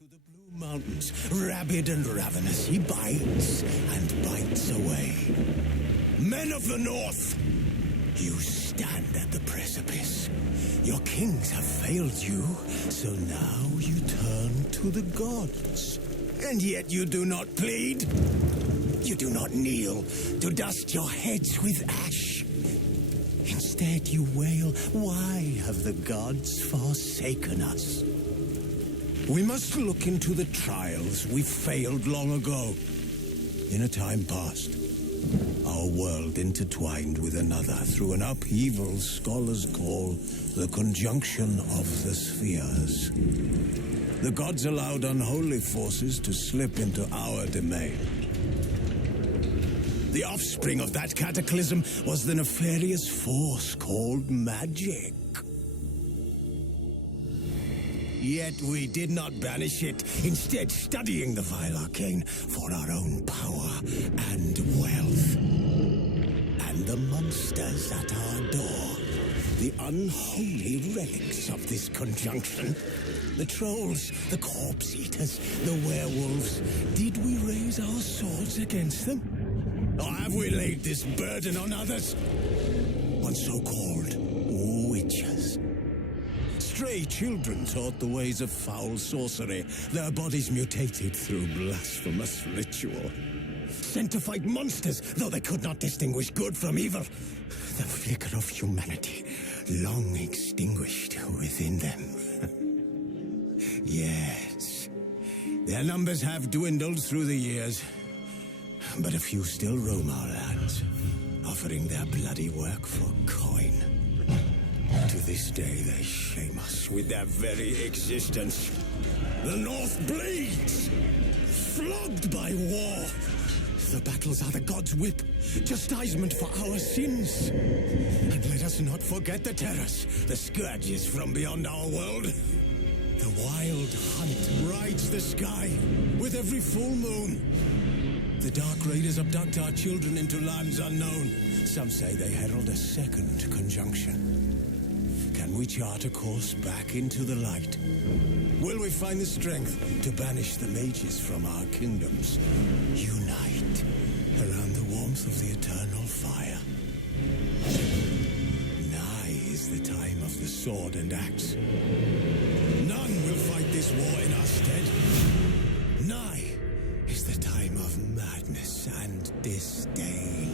To the blue mountains, rabid and ravenous, he bites and bites away. Men of the north, you stand at the precipice. Your kings have failed you, so now you turn to the gods. And yet you do not plead. You do not kneel to dust your heads with ash. Instead you wail, why have the gods forsaken us? We must look into the trials we failed long ago. In a time past, our world intertwined with another through an upheaval scholars call the conjunction of the spheres. The gods allowed unholy forces to slip into our domain. The offspring of that cataclysm was the nefarious force called magic. Yet we did not banish it, instead studying the vile arcane for our own power and wealth. And the monsters at our door, the unholy relics of this conjunction, the trolls, the corpse eaters, the werewolves, did we raise our swords against them? Or have we laid this burden on others? On so-called witches? Stray children taught the ways of foul sorcery, their bodies mutated through blasphemous ritual. Sent to fight monsters, though they could not distinguish good from evil. The flicker of humanity, long extinguished within them. Yes, their numbers have dwindled through the years, but a few still roam our lands, offering their bloody work for coin. To this day, they shame us with their very existence. The North bleeds, flogged by war. The battles are the gods' whip, chastisement for our sins. And let us not forget the terrors, the scourges from beyond our world. The wild hunt rides the sky with every full moon. The dark raiders abduct our children into lands unknown. Some say they herald a second conjunction. Can we chart a course back into the light? Will we find the strength to banish the mages from our kingdoms? Unite around the warmth of the eternal fire. Nigh is the time of the sword and axe. None will fight this war in our stead. Nigh is the time of madness and disdain.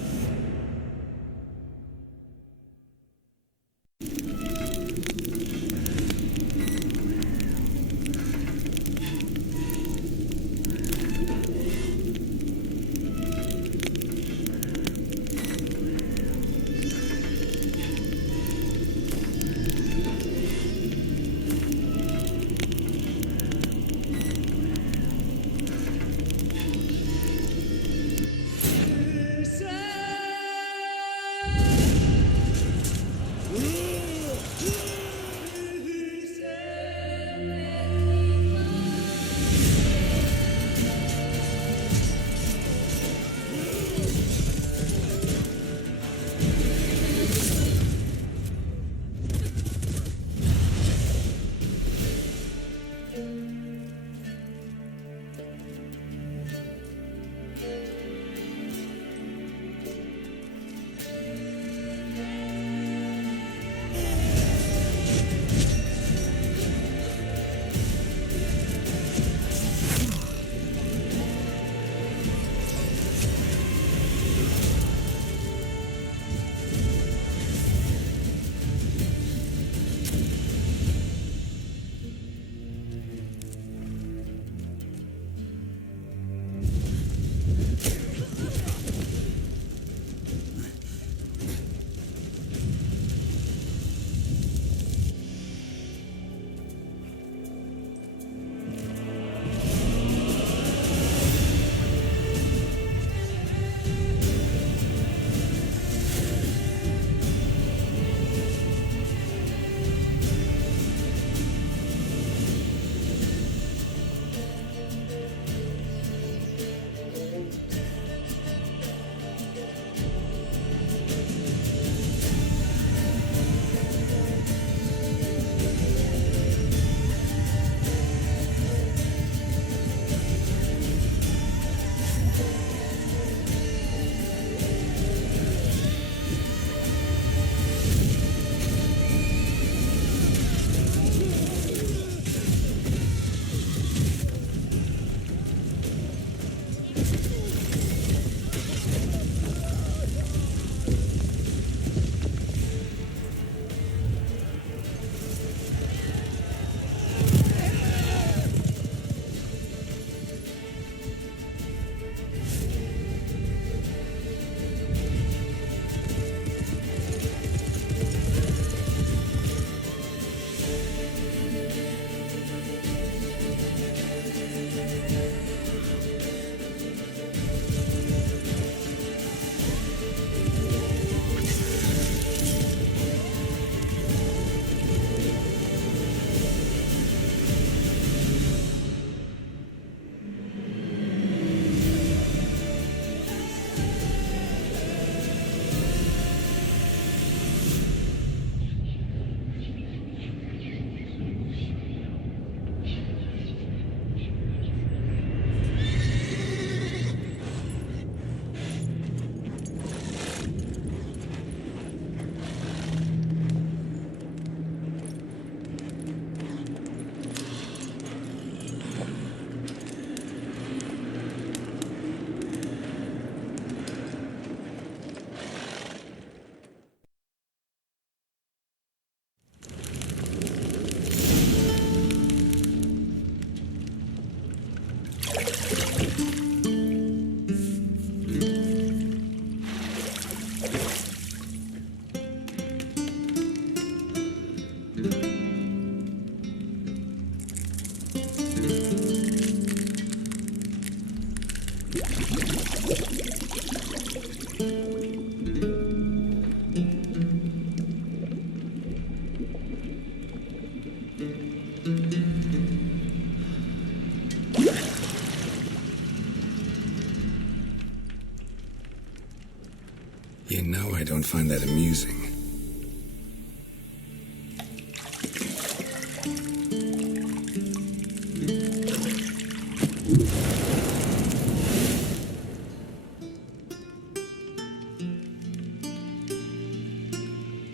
You know I don't find that amusing.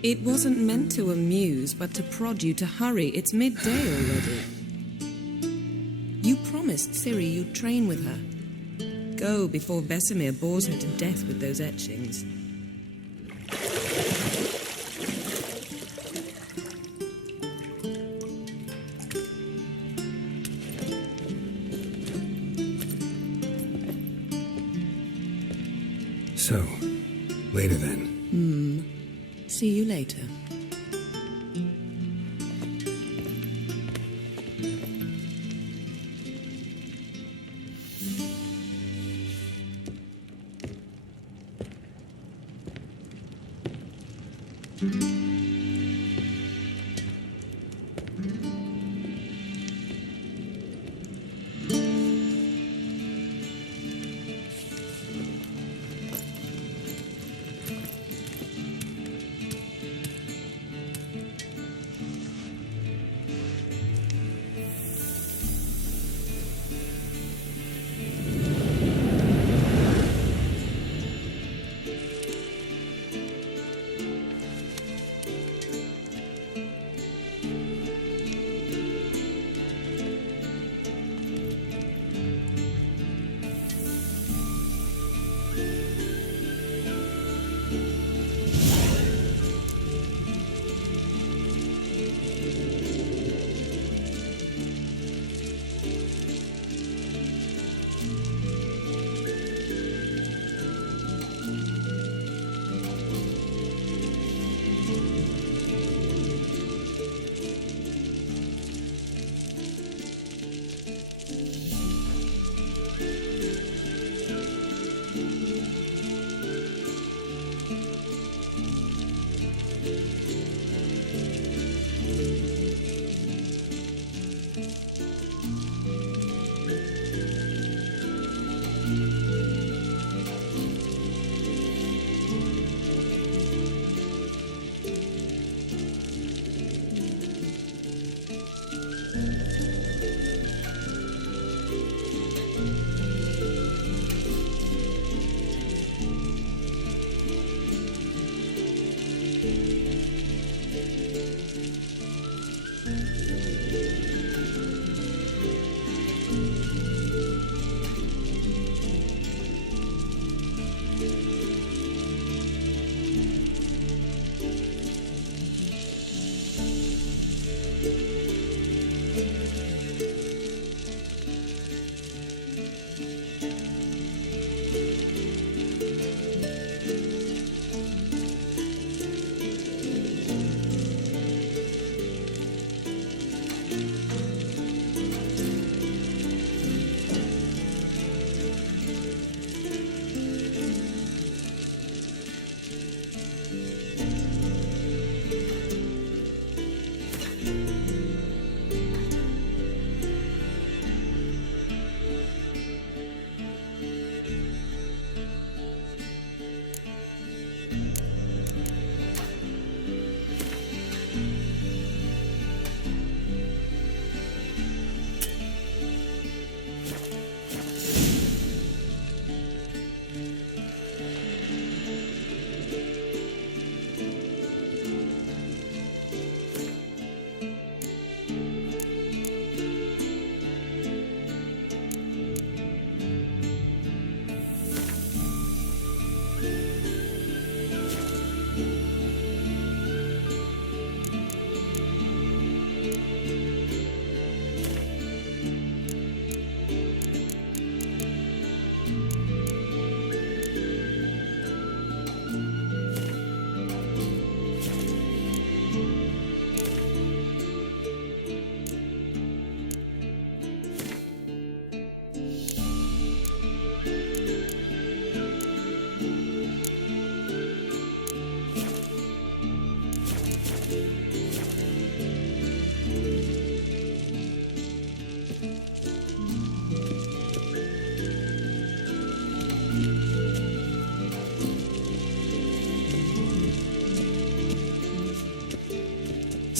It wasn't meant to amuse, but to prod you to hurry. It's midday already. You promised Ciri you'd train with her. Go before Vesemir bores her to death with those etchings. So, later then. See you later.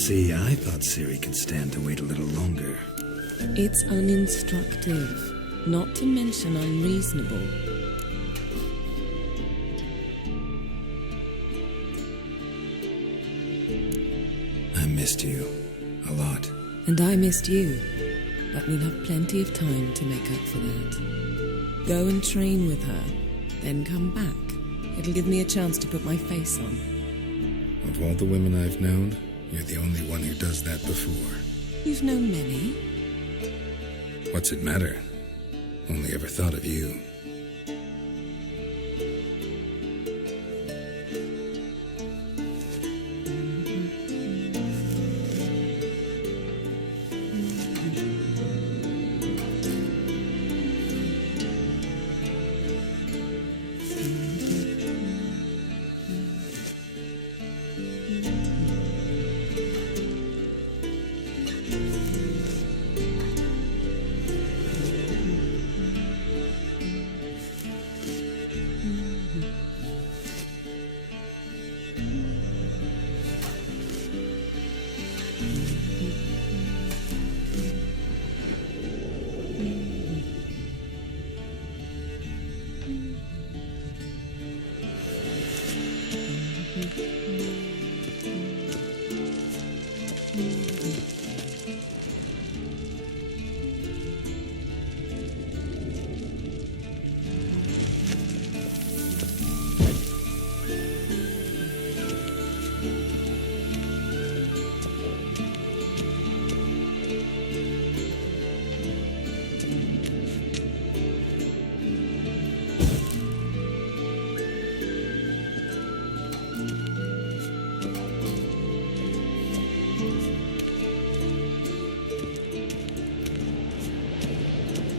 See, I thought Ciri could stand to wait a little longer. It's uninstructive, not to mention unreasonable. I missed you. A lot. And I missed you, but we'll have plenty of time to make up for that. Go and train with her, then come back. It'll give me a chance to put my face on. Of all the women I've known, you're the only one who does that before. You've known many. What's it matter? Only ever thought of you.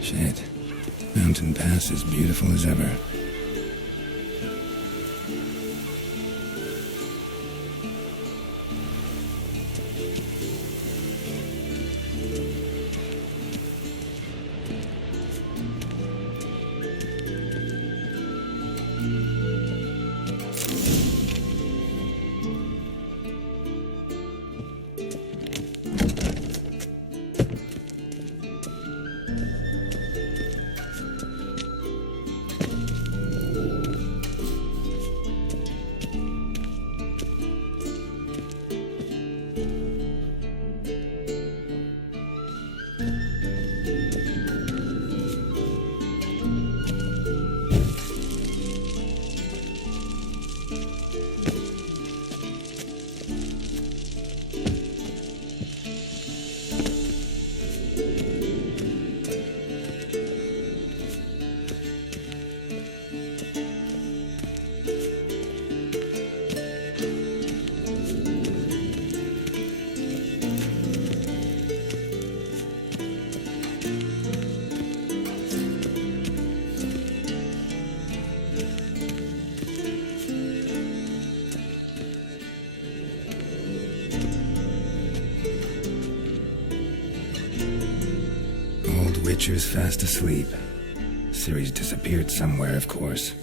Shit. Mountain Pass is beautiful as ever. Witcher's fast asleep. Ciri's disappeared somewhere, of course.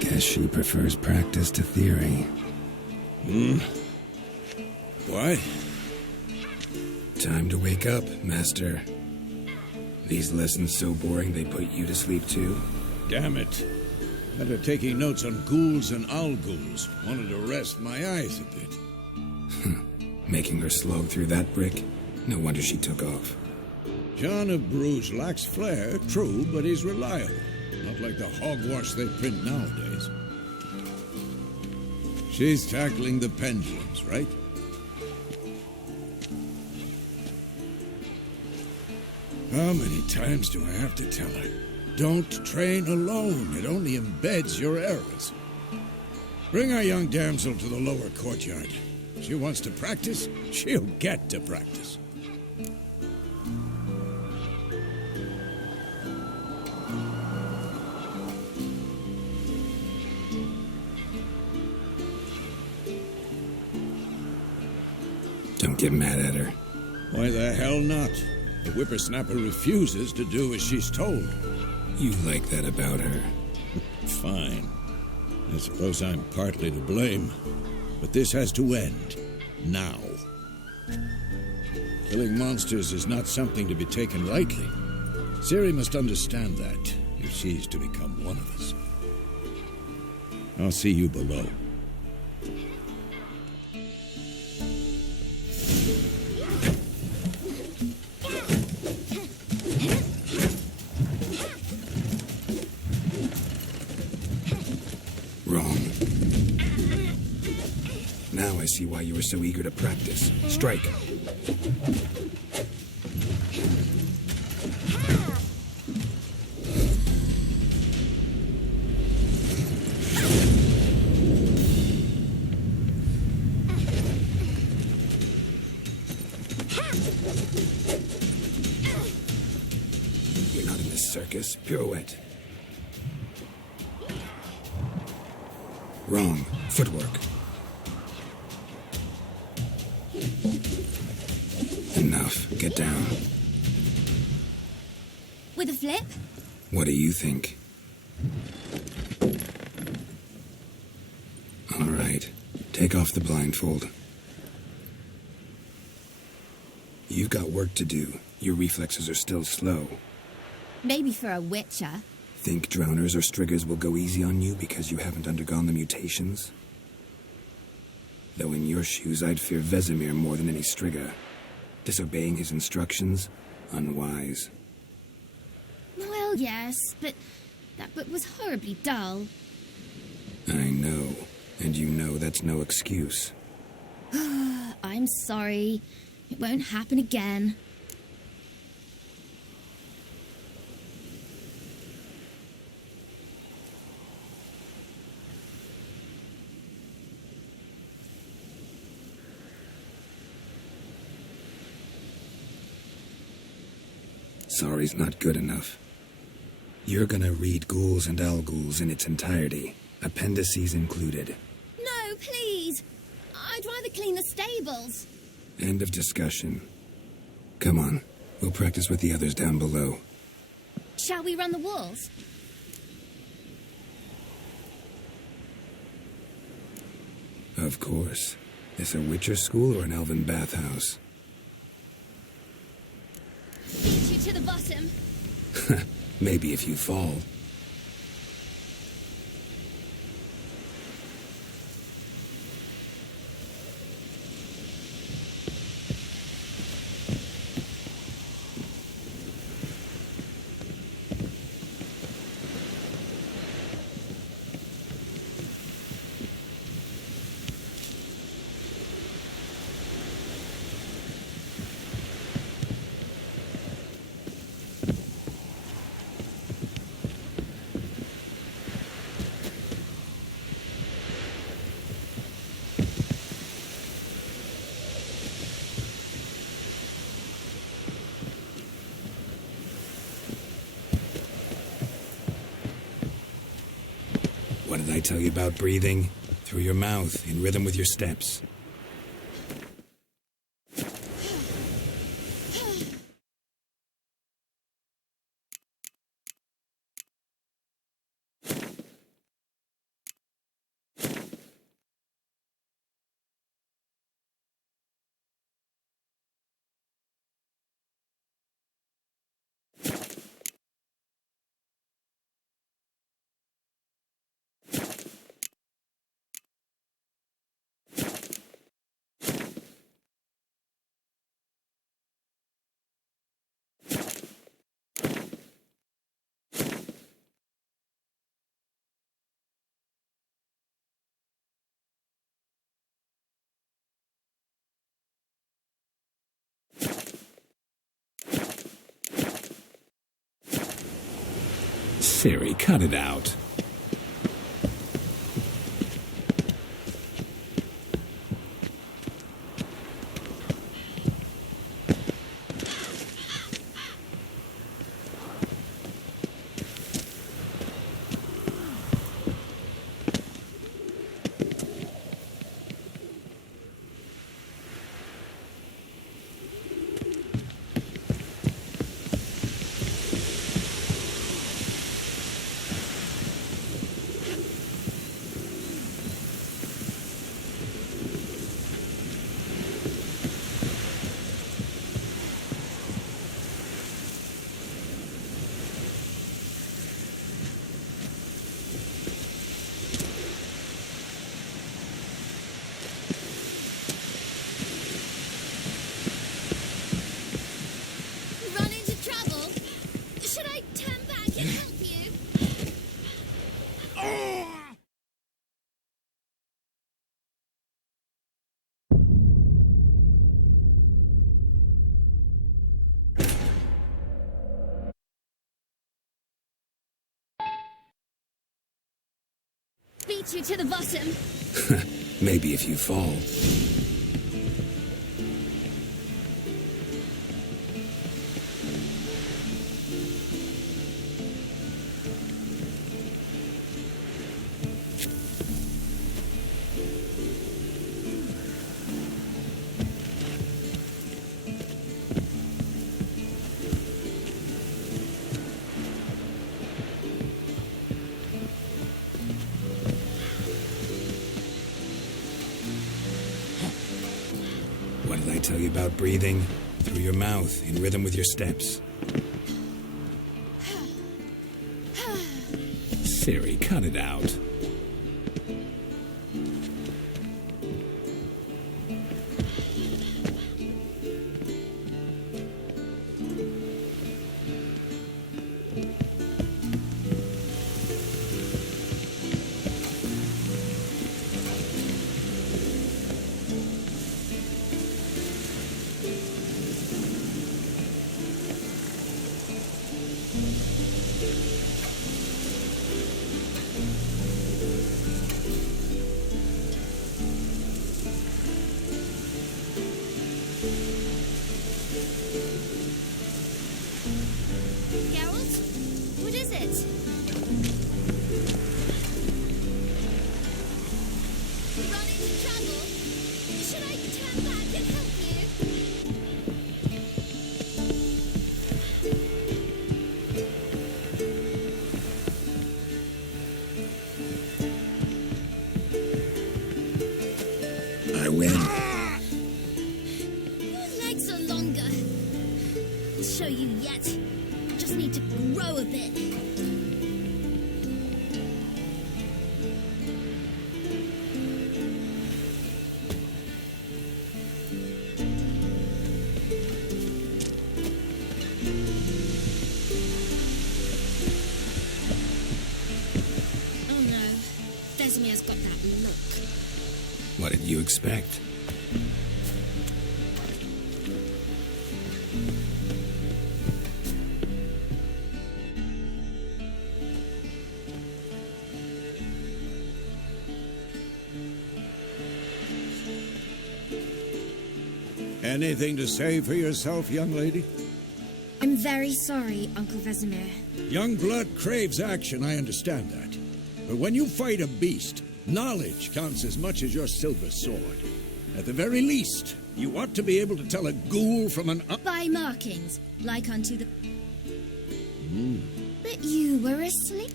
Guess she prefers practice to theory. What? Time to wake up, Master. These lessons so boring they put you to sleep too? Damn it. Had her taking notes on ghouls and owl ghouls. Wanted to rest my eyes a bit. Making her slog through that brick? No wonder she took off. John of Bruges lacks flair, true, but he's reliable. Not like the hogwash they print nowadays. She's tackling the pendulums, right? How many times do I have to tell her? Don't train alone. It only embeds your errors. Bring our young damsel to the lower courtyard. She wants to practice, she'll get to practice. Don't get mad at her. Why the hell not? The whippersnapper refuses to do as she's told. You like that about her. Fine. I suppose I'm partly to blame. But this has to end. Now. Killing monsters is not something to be taken lightly. Ciri must understand that, if she's to become one of us. I'll see you below. Wrong. Now I see why you were so eager to practice. Strike. You're not in this circus. Pirouette. Wrong. Footwork. Enough. Get down. With a flip? What do you think? All right. Take off the blindfold. You've got work to do. Your reflexes are still slow. Maybe for a witcher. Think droners or striggers will go easy on you because you haven't undergone the mutations? Though in your shoes, I'd fear Vesemir more than any strigger. Disobeying his instructions? Unwise. Well, yes, but that book was horribly dull. I know. And you know that's no excuse. I'm sorry. It won't happen again. Sorry's not good enough. You're gonna read Ghouls and Al-Ghouls in its entirety, appendices included. No, please. I'd rather clean the stables. End of discussion. Come on, we'll practice with the others down below. Shall we run the walls? Of course. This a Witcher school or an elven bathhouse? Beat you to the bottom. Maybe if you fall. What did I tell you about breathing? Through your mouth, in rhythm with your steps. Ciri, cut it out. beat you to the bottom. Maybe if you fall. What did I tell you about breathing? Through your mouth, in rhythm with your steps. Siri, cut it out. Geralt? What is it? Run into trouble? Should I turn back and help you? I win. Your legs are longer. I'll show you yet. Just need to grow a bit. Oh no, Vesemir's got that look. What did you expect? Anything to say for yourself, young lady? I'm very sorry, Uncle Vesemir. Young blood craves action, I understand that. But when you fight a beast, knowledge counts as much as your silver sword. At the very least, you ought to be able to tell a ghoul from an... By markings, like unto the... But you were asleep.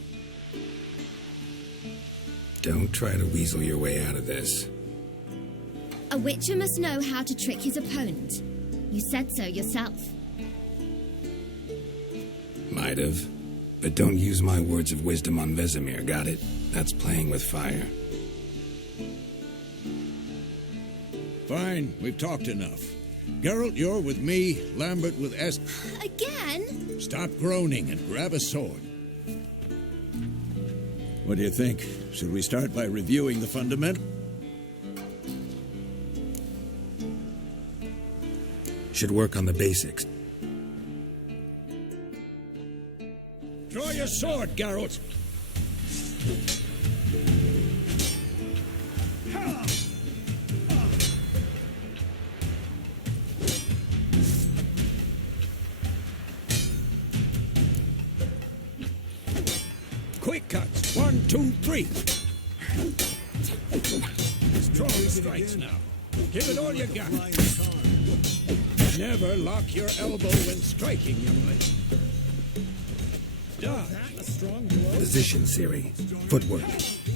Don't try to weasel your way out of this. A witcher must know how to trick his opponent. You said so yourself. Might have. But don't use my words of wisdom on Vesemir, got it? That's playing with fire. Fine, we've talked enough. Geralt, you're with me, Lambert with Est... Again? Stop groaning and grab a sword. What do you think? Should we start by reviewing the fundamentals? Should work on the basics. Draw your sword, Geralt. Quick cuts. 1, 2, 3. Strong strikes now. Give it all you got. Never lock your elbow when striking, young lady. Dodge. Position, Siri. Footwork.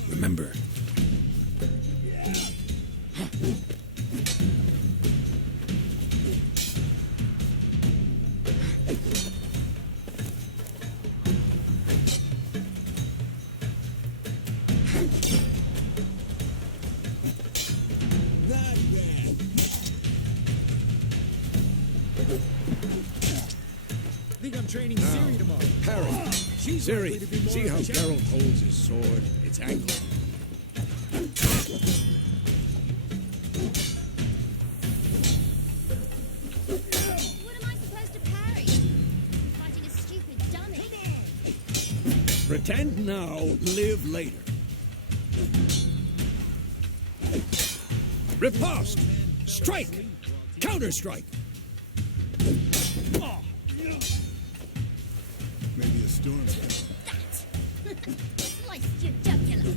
Remember. Training Siri tomorrow. Parry. Siri, see how Geralt holds his sword? It's angled. What am I supposed to parry? I'm fighting a stupid dummy. Pretend now, live later. Riposte! Strike! Counter-strike! Maybe a storm's coming. Sliced your jugular.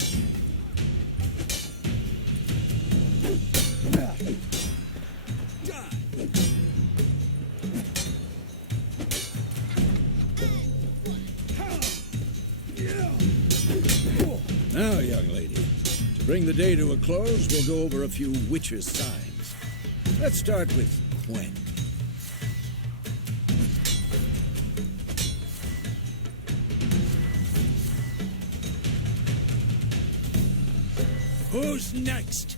Now, young lady, to bring the day to a close, we'll go over a few witches' signs. Let's start with Gwen. Who's next?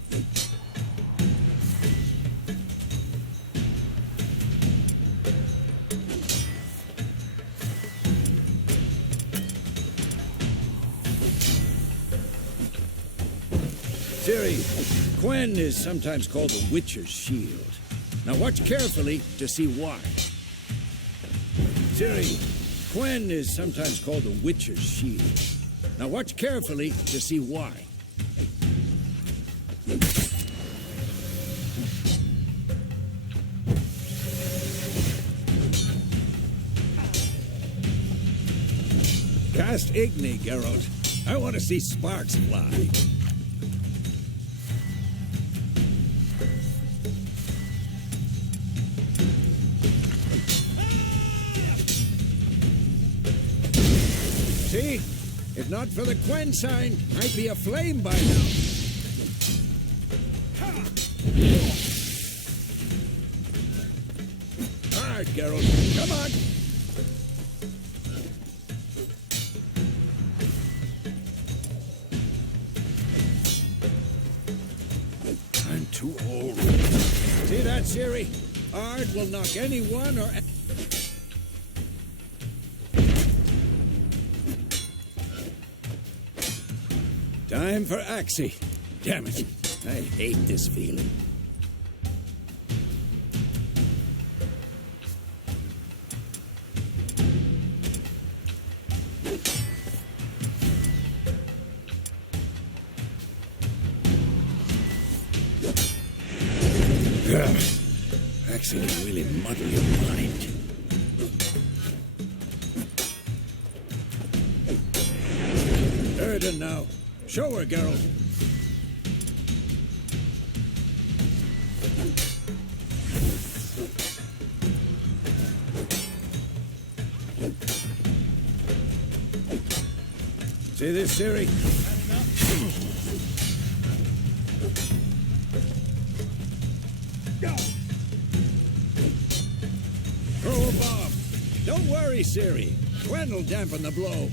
Siri, Gwen is sometimes called the Witcher's Shield. Now watch carefully to see why. Siri, Gwen is sometimes called the Witcher's Shield. Now watch carefully to see why. Cast Igni, Geralt. I want to see sparks fly. See? If not for the Gwen sign, I'd be aflame by now. All right, Geralt. Come on. I'm too old. See that, Siri? Art will knock anyone or... Time for Axie. Damn it. I hate this feeling. Axie can really muddle your mind. Erden now. Show her, Geralt. See this, Siri? Throw a bomb. Don't worry, Siri. Gwen will dampen the blow.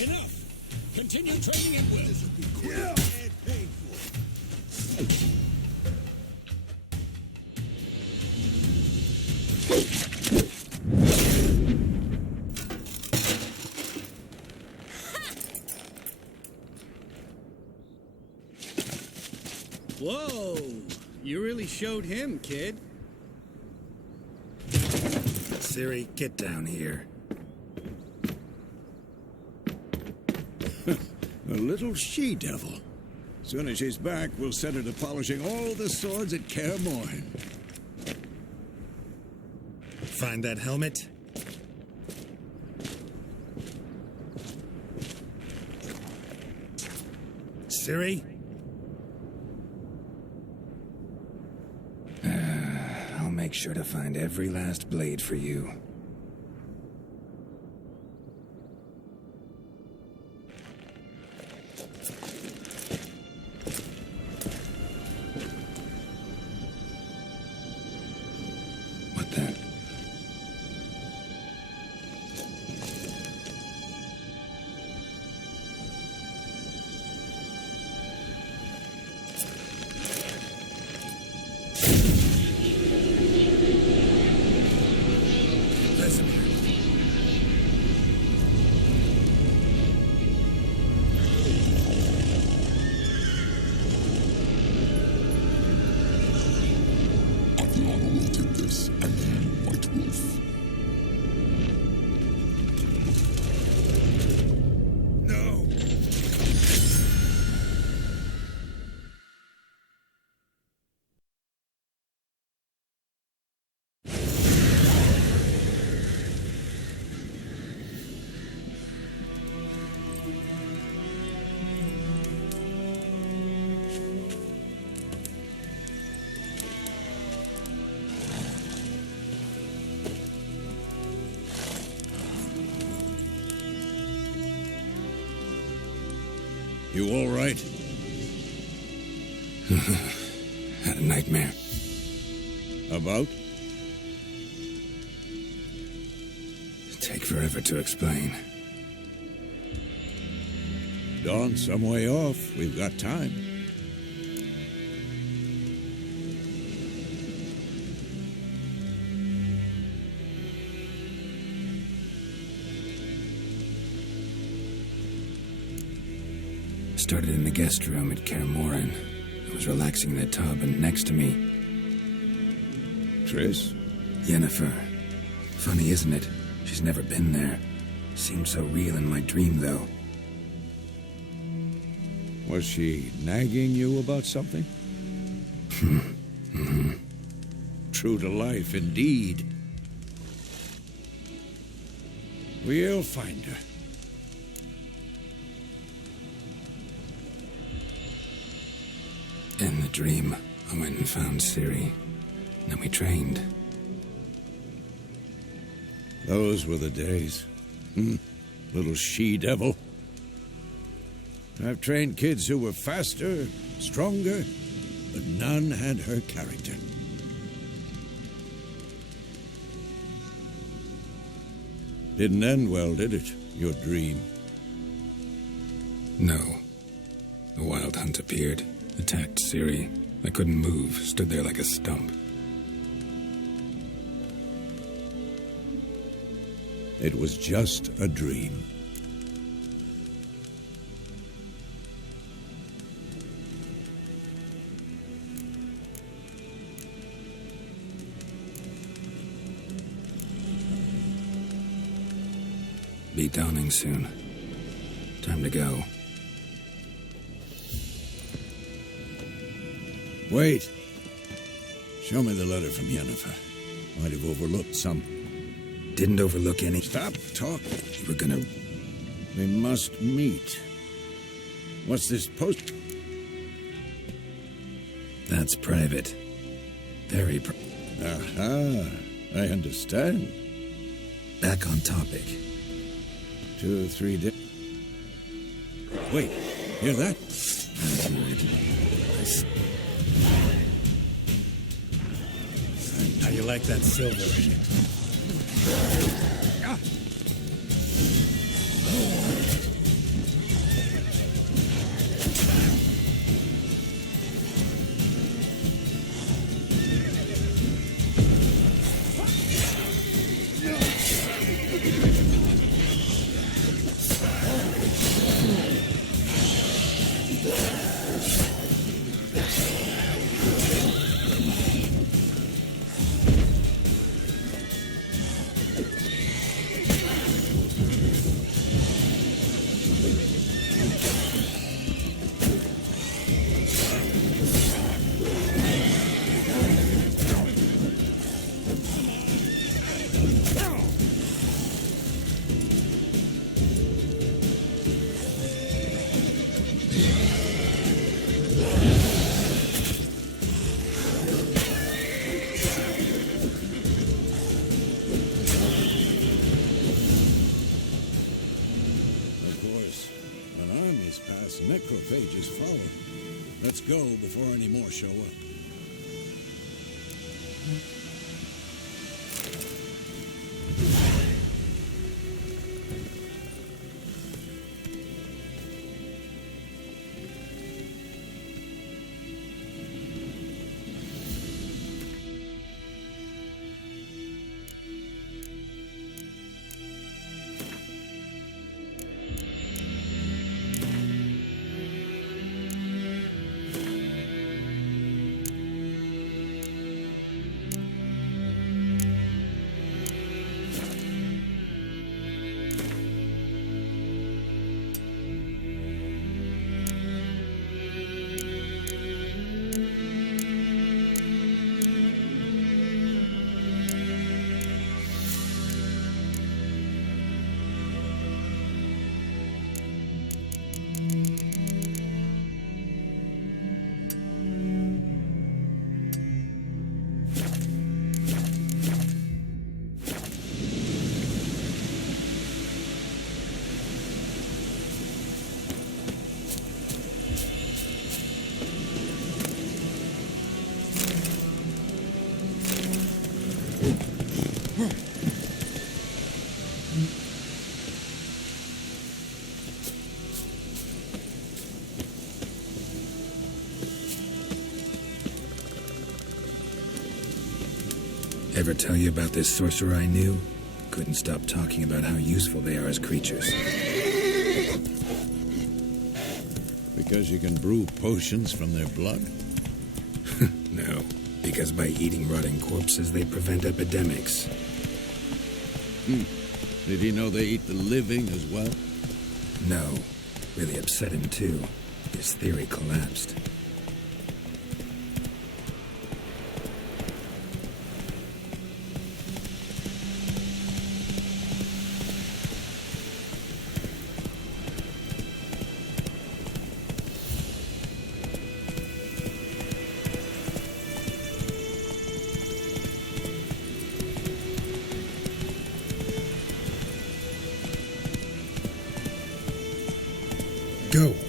Enough! Continue training at will. This will be quick and painful. Whoa! You really showed him, kid. Siri, get down here. A little she-devil. Soon as she's back, we'll set her to polishing all the swords at Kaer Morhen. Find that helmet? Ciri? I'll make sure to find every last blade for you. What the? You all right? Had a nightmare. About? Take forever to explain. Dawn's some way off. We've got time. Started in the guest room at Kaer Morhen. I was relaxing in a tub, and next to me... Triss? Yennefer. Funny, isn't it? She's never been there. Seemed so real in my dream, though. Was she nagging you about something? True to life, indeed. We'll find her. In the dream, I went and found Ciri. Then we trained. Those were the days. Little she-devil. I've trained kids who were faster, stronger, but none had her character. Didn't end well, did it? Your dream? No. The Wild Hunt appeared, attacked Ciri. I couldn't move, stood there like a stump. It was just a dream. Be dawning soon. Time to go. Wait. Show me the letter from Yennefer. Might have overlooked some. Didn't overlook any. Stop talking. You were gonna... We must meet. What's this post? That's private. Very Aha. I understand. Back on topic. 2 or 3 days. Wait. Hear that? How you like that silver? Let's go before any more show up. Ever tell you about this sorcerer I knew? Couldn't stop talking about how useful they are as creatures. Because you can brew potions from their blood? No, because by eating rotting corpses, they prevent epidemics. Did he know they eat the living as well? No, really upset him too. His theory collapsed.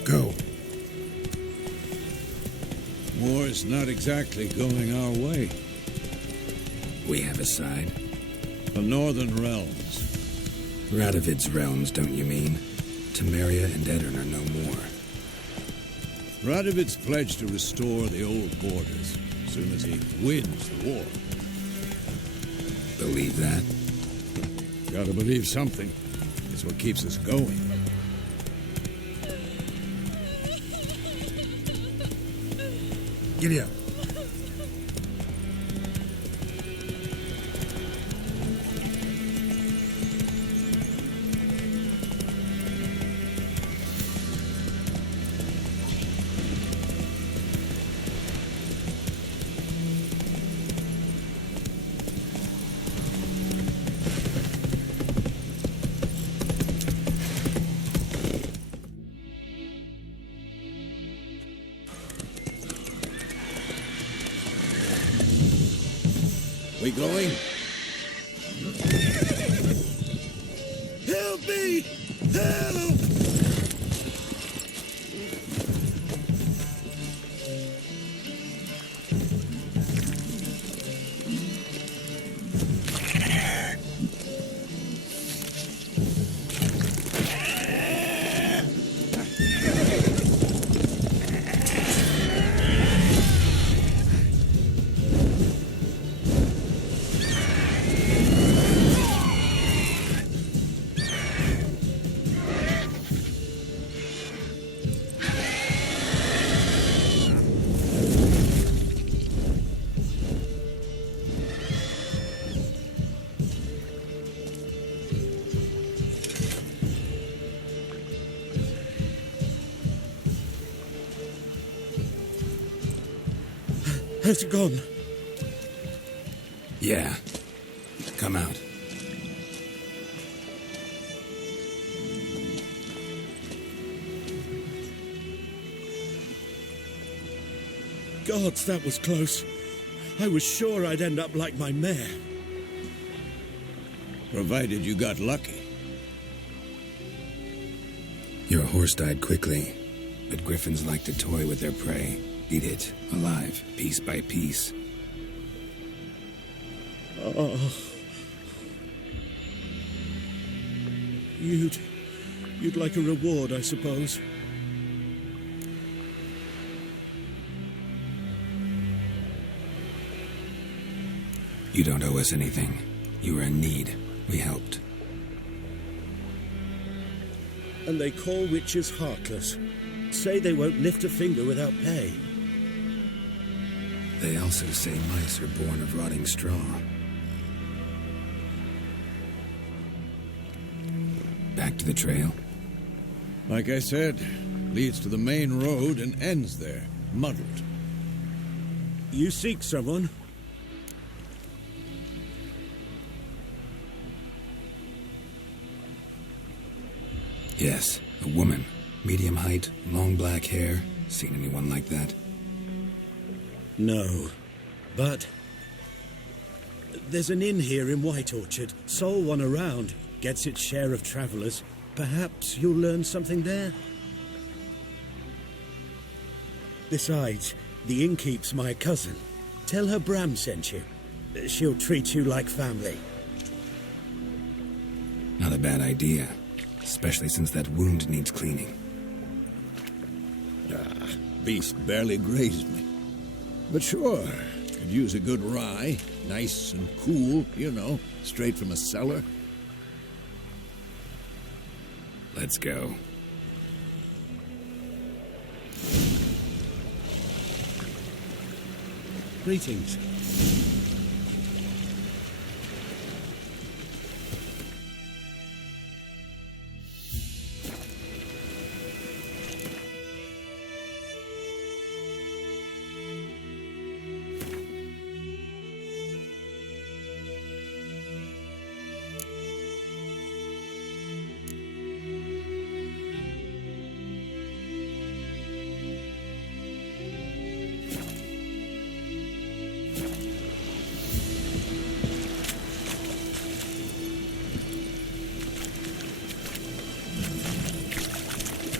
Go. War's not exactly going our way. We have a side. The Northern Realms. Radovid's realms, don't you mean? Temeria and Edirn are no more. Radovid's pledged to restore the old borders as soon as he wins the war. Believe that? Gotta believe something. It's what keeps us going. Giddy up. We going? Help me! Help! Has it gone? Yeah. Come out. Gods, that was close. I was sure I'd end up like my mare. Provided you got lucky. Your horse died quickly, but griffins like to toy with their prey. Eat it, alive, piece by piece. Oh. You'd like a reward, I suppose. You don't owe us anything. You were in need. We helped. And they call witches heartless. Say they won't lift a finger without pay. They also say mice are born of rotting straw. Back to the trail? Like I said, leads to the main road and ends there, muddled. You seek someone? Yes, a woman. Medium height, long black hair. Seen anyone like that? No. But there's an inn here in White Orchard. Sole one around. Gets its share of travelers. Perhaps you'll learn something there? Besides, the innkeep's my cousin. Tell her Bram sent you. She'll treat you like family. Not a bad idea. Especially since that wound needs cleaning. Beast barely grazed me. But sure, could use a good rye. Nice and cool, you know, straight from a cellar. Let's go. Greetings.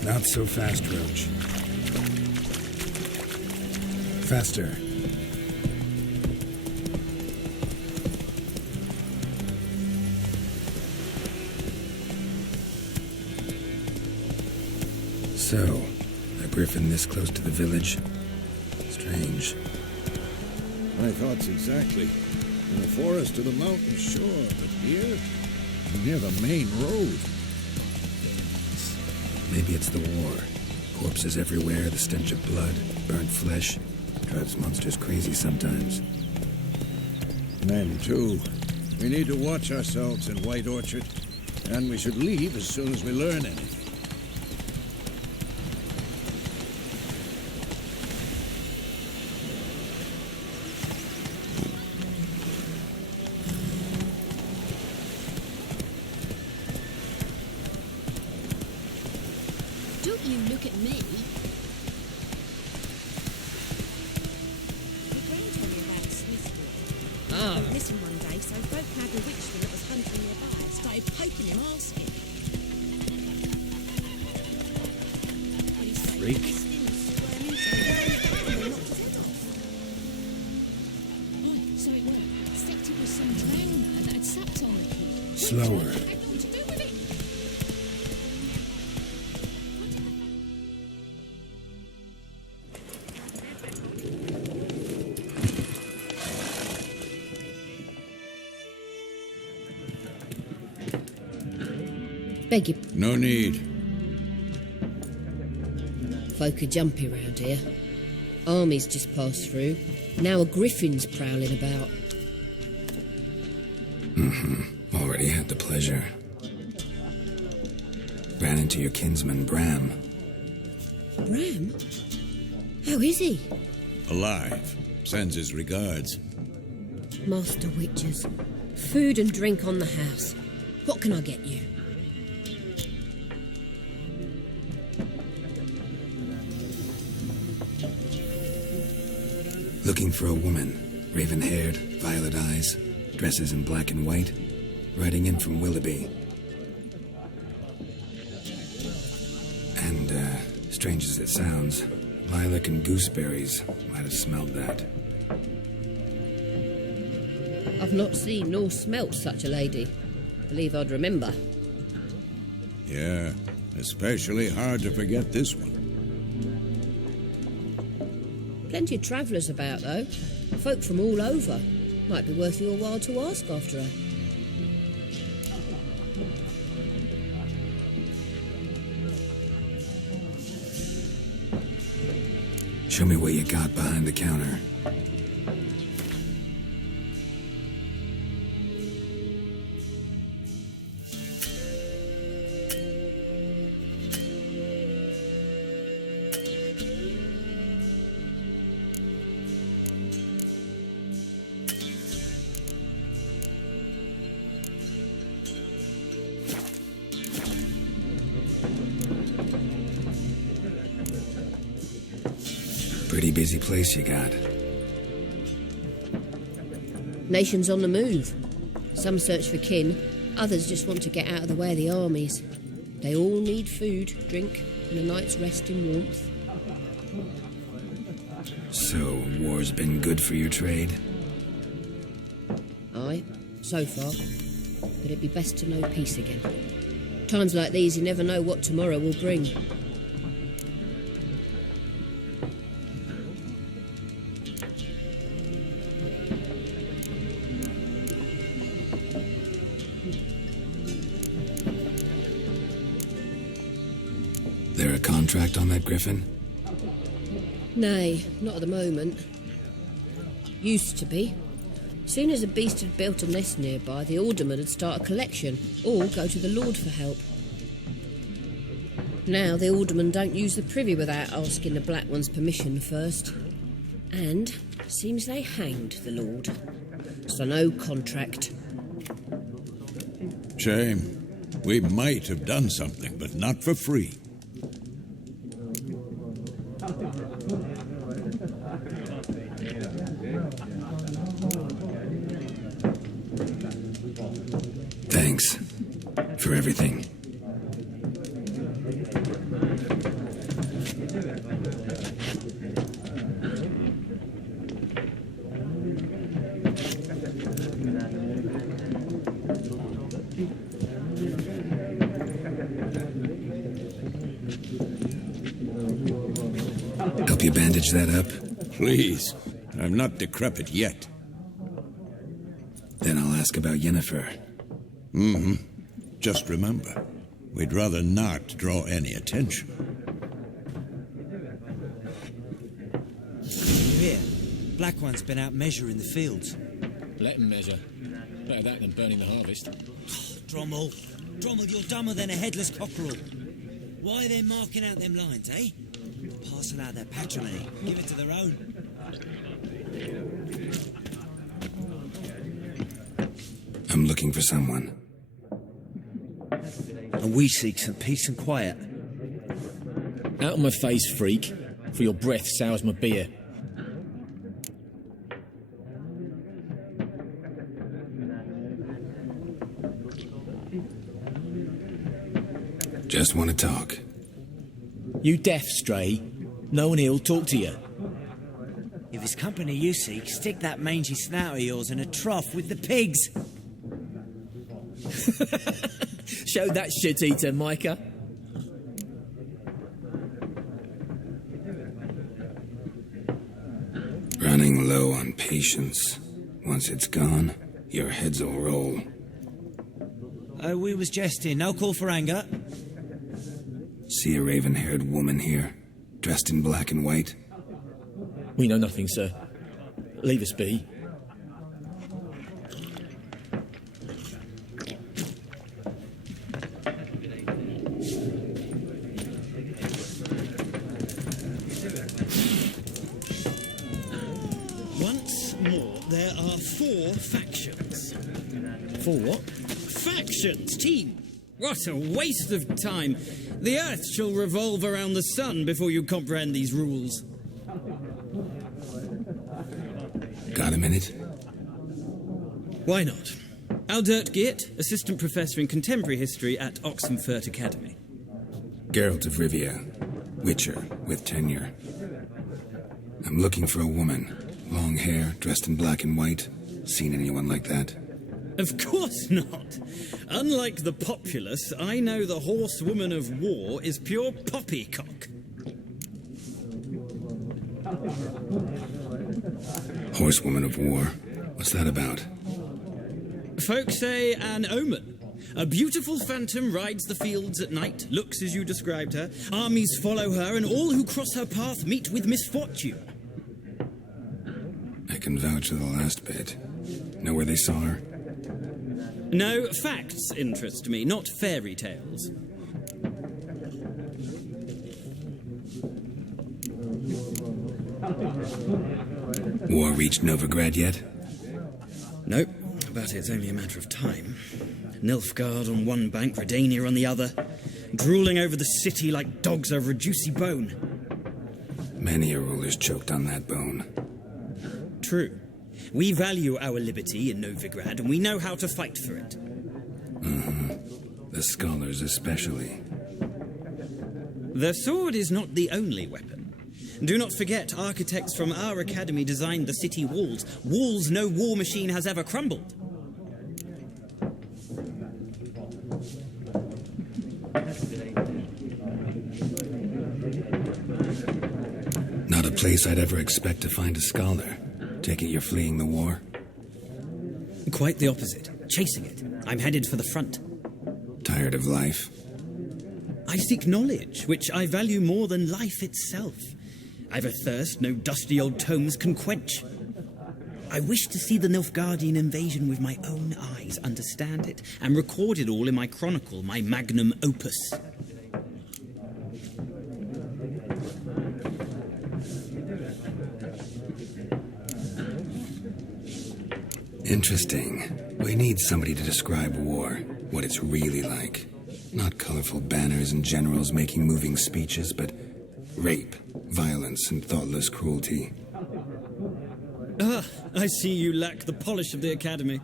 Not so fast, Roach. Faster. So, a griffin this close to the village? Strange. My thoughts exactly. In the forest or the mountain, sure, but here, near the main road. Maybe it's the war. Corpses everywhere, the stench of blood, burnt flesh. Drives monsters crazy sometimes. Men, too. We need to watch ourselves in White Orchard, and we should leave as soon as we learn anything. Don't you look at me. My grand told me about a Smith boy. Ah. Listen one day, so folk had a witchman that was hunting nearby. Started poking him, asking. But he said Freak. his skin was squirming, so he ran down and knocked his head off. Right, so it worked. Except it was some drowned man that had sapped on the kid. Slower. Had nothing to do with it. Beg your... No need. Folk are jumpy round here. Armies just passed through. Now a griffin's prowling about. Already had the pleasure. Ran into your kinsman, Bram. Bram? How is he? Alive. Sends his regards. Master Witches. Food and drink on the house. What can I get you? Looking for a woman. Raven-haired, violet eyes, dresses in black and white. Riding in from Willoughby. And, strange as it sounds, Lilac and gooseberries. Might have smelled that. I've not seen nor smelt such a lady. Believe I'd remember. Yeah, especially hard to forget this one. Plenty of travellers about, though. Folk from all over. Might be worth your while to ask after her. Show me what you got behind the counter. Pretty busy place you got. Nations on the move. Some search for kin, others just want to get out of the way of the armies. They all need food, drink, and a night's rest in warmth. So, war's been good for your trade? Aye, so far. But it'd be best to know peace again. Times like these, you never know what tomorrow will bring. There a contract on that griffin? Nay, not at the moment. Used to be. Soon as a beast had built a nest nearby, the alderman would start a collection, or go to the lord for help. Now the aldermen don't use the privy without asking the black one's permission first. And seems they hanged the lord. So no contract. Shame. We might have done something, but not for free. Thanks for everything. Help you bandage that up? Please. I'm not decrepit yet. Then I'll ask about Yennefer. Mm-hmm. Just remember, we'd rather not draw any attention. You hear? Black One's been out measuring the fields. Let him measure. Better that than burning the harvest. Drommel, you're dumber than a headless cockerel. Why are they marking out them lines, eh? Passing out their patrimony. Give it to their own. I'm looking for someone. And we seek some peace and quiet. Out of my face, freak, for your breath sours my beer. Just want to talk. You deaf, Stray? No one here'll talk to you. If it's company you seek, stick that mangy snout of yours in a trough with the pigs. Show that shit-eater, Micah. Running low on patience. Once it's gone, your heads will roll. We was jesting. No call for anger. See a raven-haired woman here, dressed in black and white? We know nothing, sir. Leave us be. Once more, there are 4 factions. 4 what? Factions, team! What a waste of time! The Earth shall revolve around the sun before you comprehend these rules. Got a minute? Why not? Aldert Geert, Assistant Professor in Contemporary History at Oxenfurt Academy. Geralt of Rivia, Witcher with tenure. I'm looking for a woman. Long hair, dressed in black and white. Seen anyone like that? Of course not. Unlike the populace, I know the horsewoman of war is pure poppycock. Horsewoman of war? What's that about? Folk say an omen. A beautiful phantom rides the fields at night, looks as you described her. Armies follow her, and all who cross her path meet with misfortune. I can vouch for the last bit. Know where they saw her? No, facts interest me, not fairy tales. War reached Novigrad yet? Nope, but it's only a matter of time. Nilfgaard on one bank, Redania on the other, drooling over the city like dogs over a juicy bone. Many a ruler's choked on that bone. True. We value our liberty in Novigrad, and we know how to fight for it. The scholars especially. The sword is not the only weapon. Do not forget, architects from our academy designed the city walls. Walls no war machine has ever crumbled. Not a place I'd ever expect to find a scholar. Take it you're fleeing the war? Quite the opposite. Chasing it. I'm headed for the front. Tired of life? I seek knowledge, which I value more than life itself. I've a thirst no dusty old tomes can quench. I wish to see the Nilfgaardian invasion with my own eyes, understand it, and record it all in my chronicle, my magnum opus. Interesting. We need somebody to describe war, what it's really like. Not colorful banners and generals making moving speeches, but rape, violence, and thoughtless cruelty. Ah, I see you lack the polish of the academy.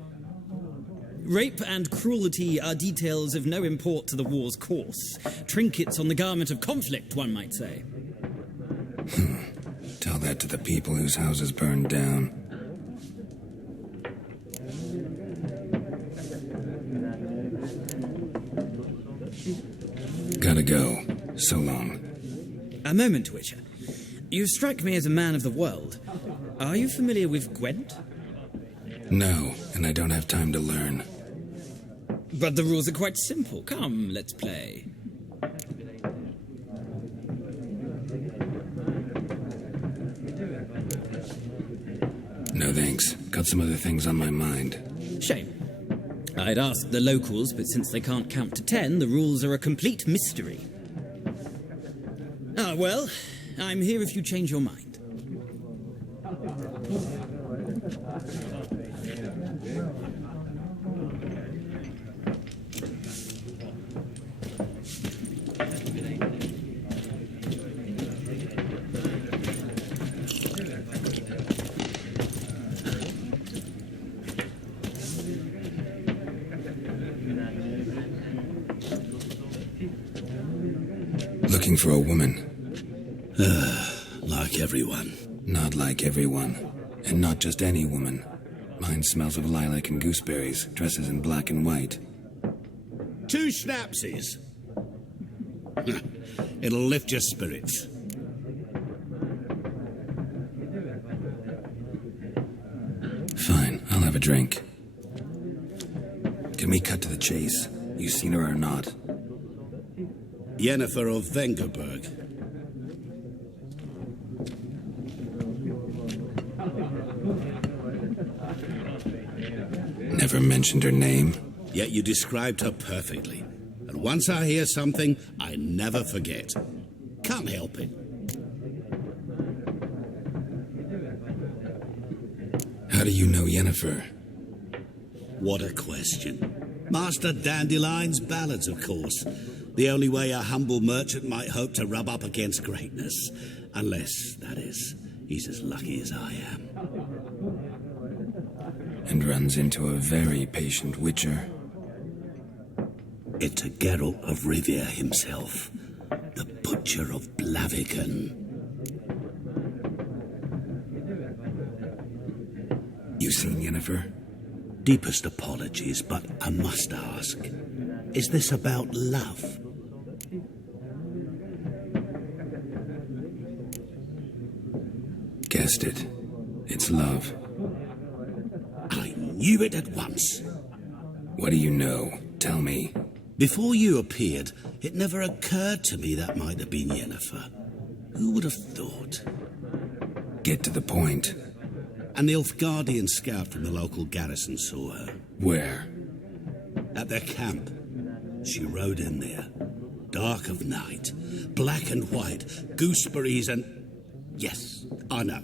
Rape and cruelty are details of no import to the war's course. Trinkets on the garment of conflict, one might say. Tell that to the people whose houses burned down. Gotta go. So long. A moment, Witcher. You strike me as a man of the world. Are you familiar with Gwent? No, and I don't have time to learn. But the rules are quite simple. Come, let's play. No thanks. Got some other things on my mind. Shame. I'd ask the locals, but since they can't count to 10, the rules are a complete mystery. Ah, well, I'm here if you change your mind. Looking for a woman. Like everyone. Not like everyone. And not just any woman. Mine smells of lilac and gooseberries, dresses in black and white. 2 schnapsies. It'll lift your spirits. Fine, I'll have a drink. Can we cut to the chase? You seen her or not? Yennefer of Vengerberg. Never mentioned her name. Yet you described her perfectly. And once I hear something, I never forget. Can't help it. How do you know Yennefer? What a question. Master Dandelion's ballads, of course. The only way a humble merchant might hope to rub up against greatness. Unless, that is, he's as lucky as I am. And runs into a very patient witcher. It's a Geralt of Rivia himself. The Butcher of Blaviken. You seen Yennefer? Deepest apologies, but I must ask. Is this about love? Guessed it. It's love. I knew it at once. What do you know? Tell me. Before you appeared, it never occurred to me that might have been Yennefer. Who would have thought? Get to the point. An Nilfgaardian scout from the local garrison saw her. Where? At their camp. She rode in there. Dark of night. Black and white. Gooseberries and... Yes, I know.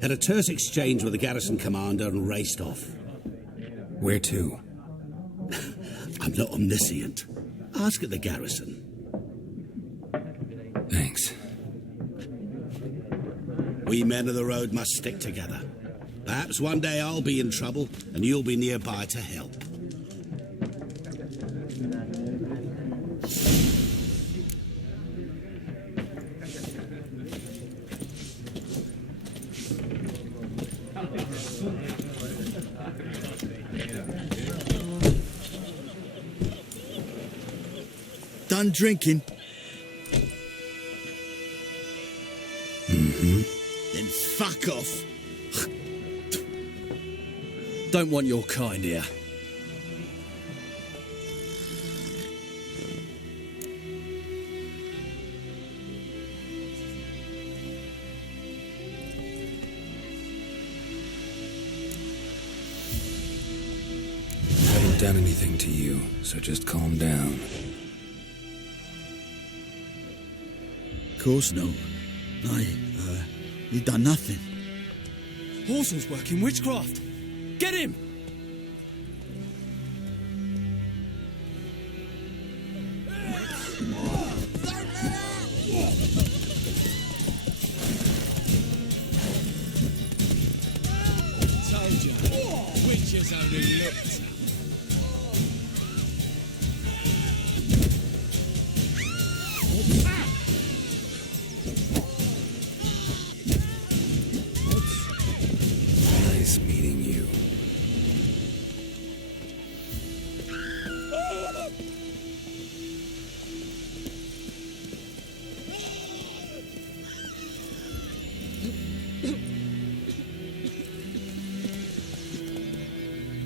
Had a terse exchange with the garrison commander and raced off. Where to? I'm not omniscient. Ask at the garrison. Thanks. We men of the road must stick together. Perhaps one day I'll be in trouble and you'll be nearby to help. Done drinking? Mm-hmm. Then fuck off. Don't want your kind here. Haven't done anything to you, so just calm down. Of course not. You've done nothing. Horsel's working witchcraft. Get him! Told you. Witches only looked. Nice meeting you.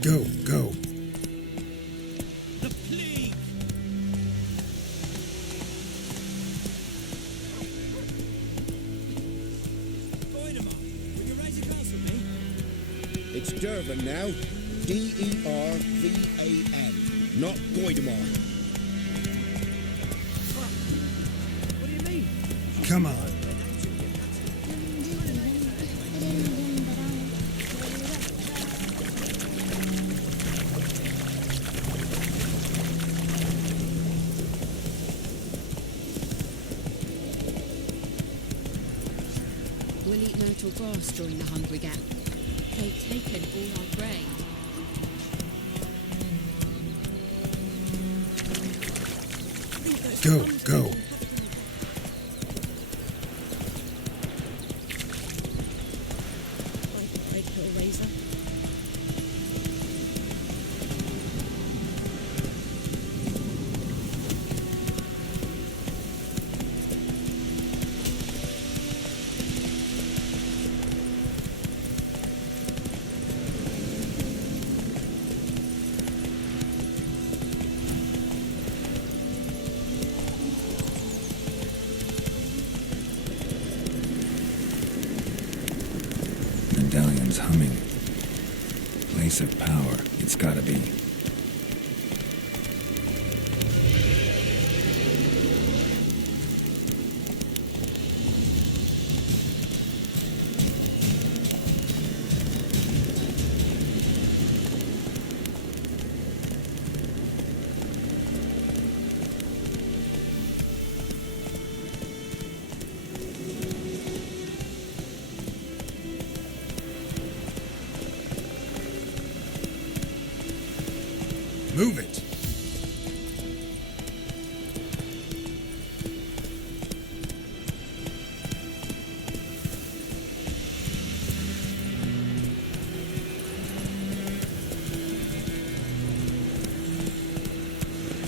Go, go. The plague! Voidemar, will you raise a glass with me? It's Dervan now. D-E-R-V-A-N. Not Voidemar. What do you mean? Come on. We'll eat myrtle grass during the hungry gap. They've taken all our grain. Go, go. Red Hill Razor. Medallion's humming. Place of power. It's gotta be. Move it.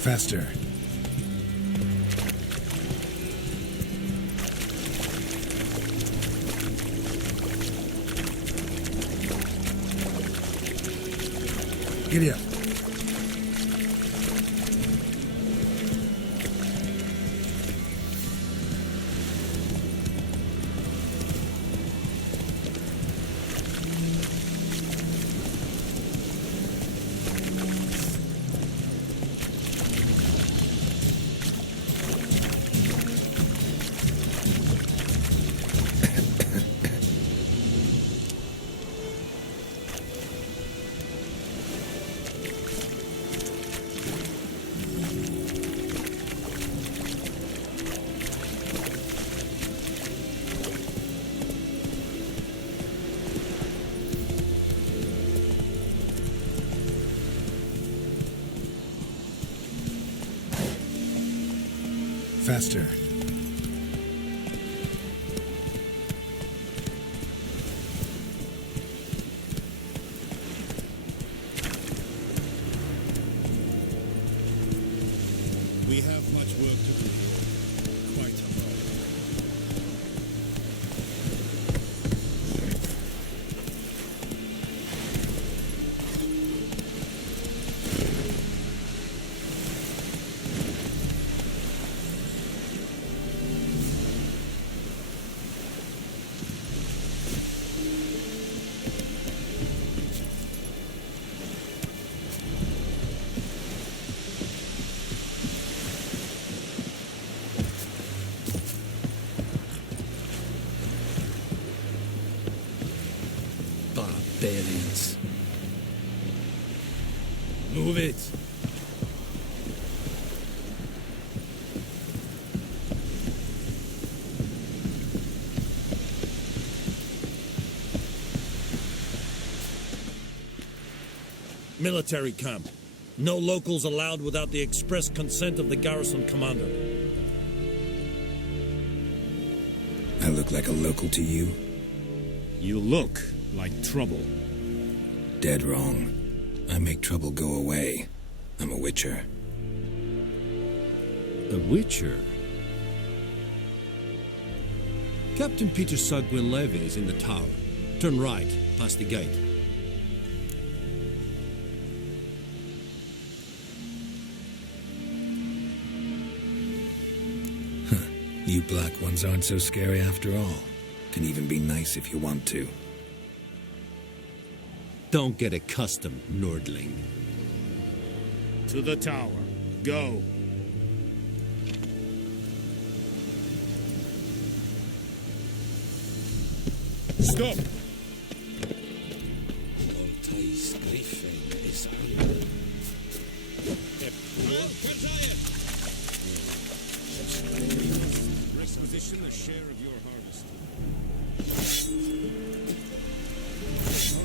Faster. Giddy up. Faster. We have much work to do here. Quite a lot. Barbarians. Move it. Military camp. No locals allowed without the express consent of the garrison commander. I look like a local to you? You look like trouble. Dead wrong. I make trouble go away. I'm a witcher. A witcher? Captain Peter Sagwin Levy is in the tower. Turn right, past the gate. You black ones aren't so scary after all. Can even be nice if you want to. Don't get accustomed, Nordling. To the tower. Go. Stop! Requisition a share of your harvest. I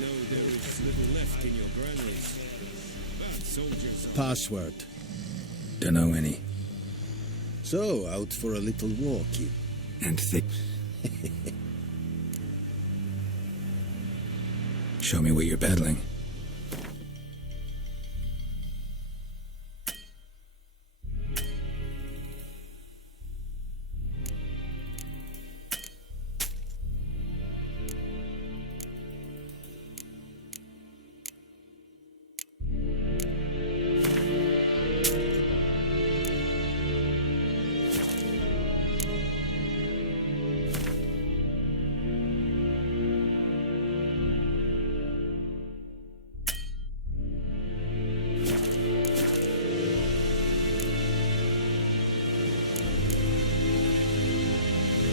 know there is little left in your granaries. But soldiers are... Password. Dunno any. So, out for a little walk, you. And thick. Show me what you're peddling.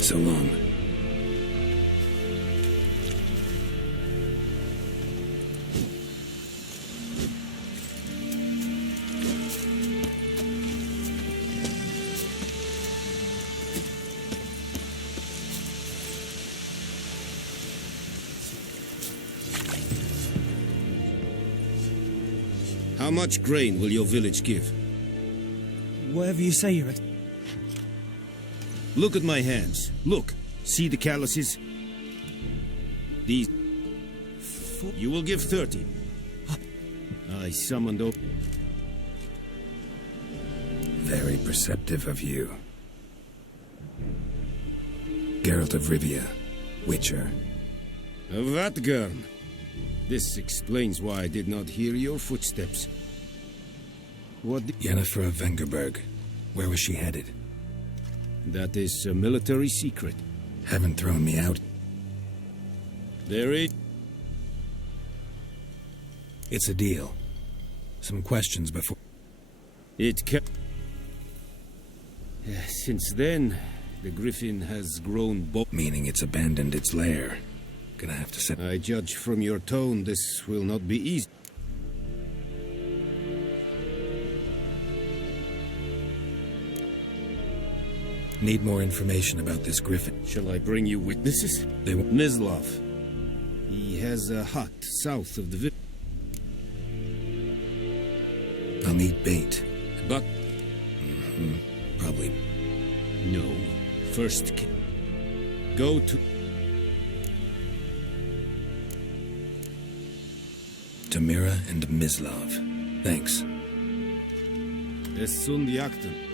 So long. How much grain will your village give? Whatever you say, Your Look at my hands. Look. See the calluses? These... You will give 30. I summoned up... Very perceptive of you. Geralt of Rivia, Witcher. Vatgern. This explains why I did not hear your footsteps. What Yennefer of Vengerberg. Where was she headed? That is a military secret. Haven't thrown me out. There is... It's a deal. Some questions before... It kept... Since then, the griffin has grown meaning it's abandoned its lair. Gonna have to set... I judge from your tone this will not be easy. Need more information about this griffin. Shall I bring you witnesses? They won't... Mislav. He has a hut south of the village. I'll need bait. But... Probably. No. First... Go to... Tamira and Mislav. Thanks. Es sunt Yakten.